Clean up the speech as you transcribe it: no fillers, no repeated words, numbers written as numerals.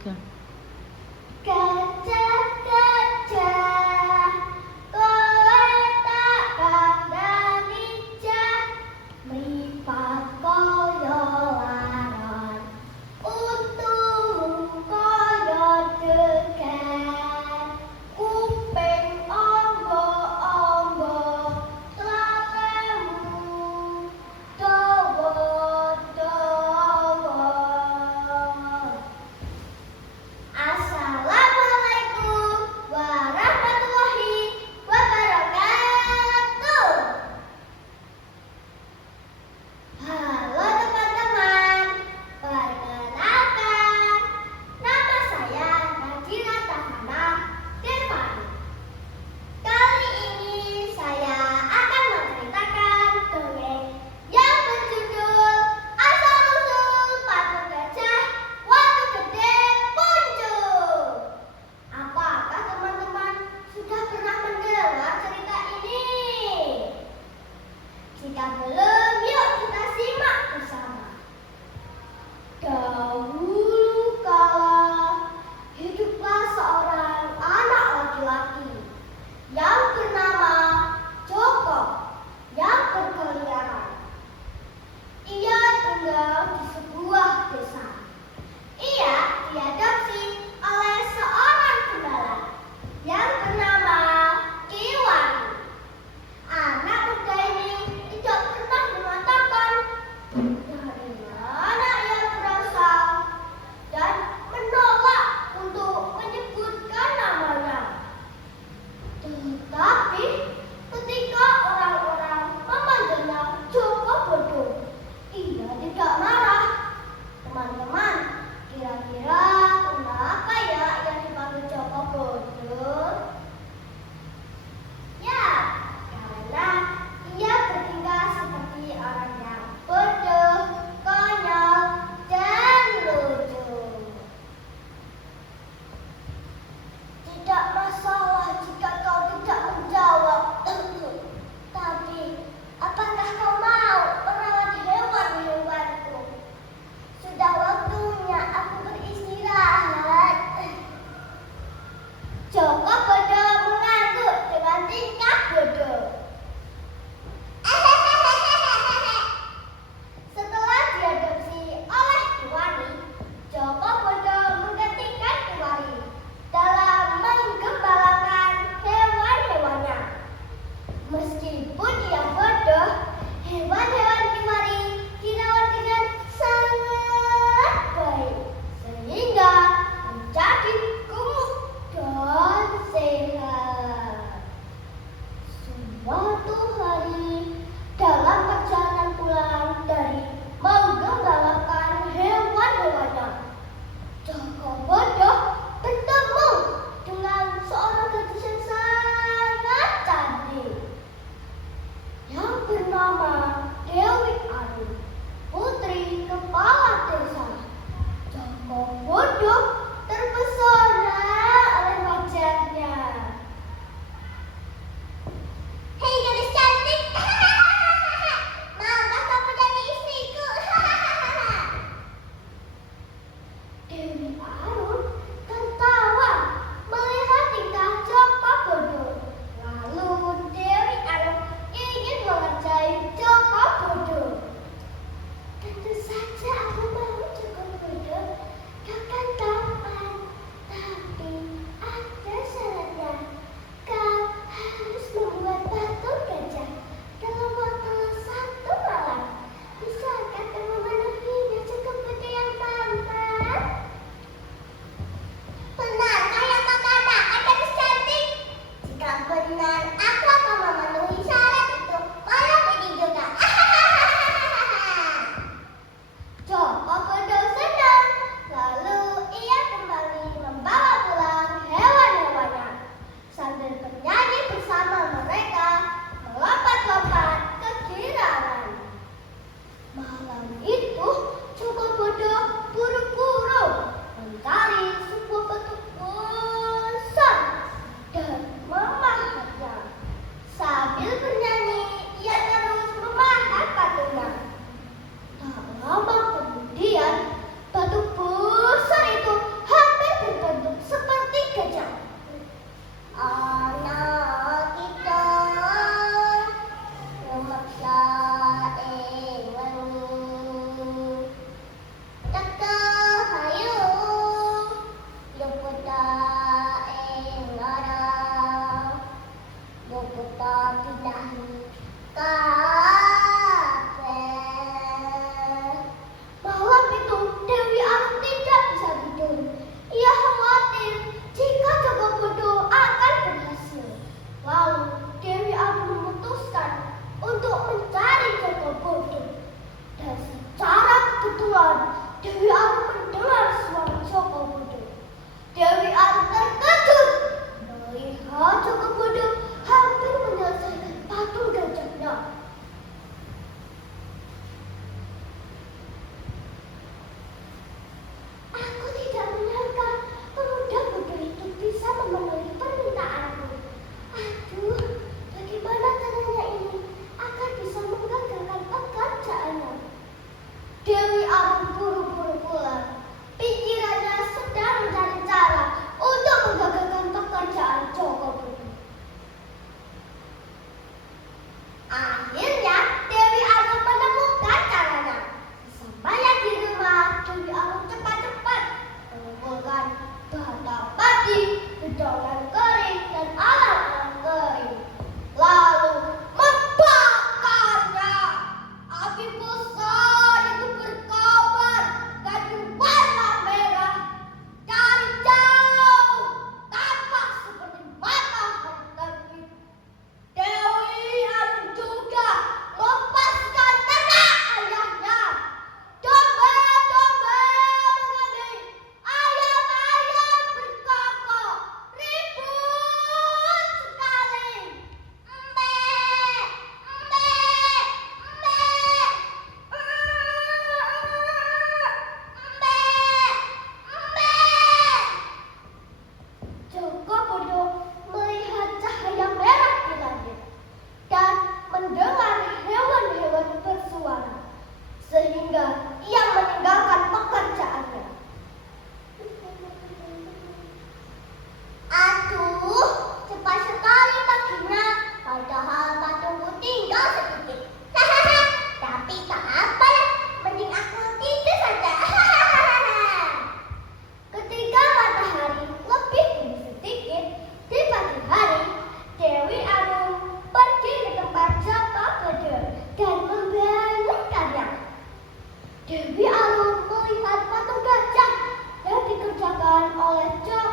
tiga. Gajah-gajah, kowe tak kandhani cah, mripat kaya laron, untumu kaya degan, kuping amba-amba, tlatemu dawa-dawa. dengan kering dan alang-alang kering, lalu membakarnya. Api besar itu berkobar dan berwarna merah dari jauh, tampak seperti matahari terbit. Dewi Arum juga melepaskan ternak ayahnya. Domba-domba mengambil, ayam-ayam berkokok, ribut sekali. Embe, embe, embe, Joko Bodo melihat cahaya merah di langit dan mendengar hewan-hewan bersuara, sehingga ia meninggalkan pekerjaannya. Aduh, cepat sekali paginya, padahal patungku tinggal sedikit. Hahaha, tapi tak apa lah, mending aku tidur saja. Hahaha. Ketika matahari lebih tinggi sedikit di pagi hari, Dewi Arum pergi ke tempat Jaka Gede dan membangunkannya. Dewi Arum melihat patung gajah yang dikerjakan oleh Jaka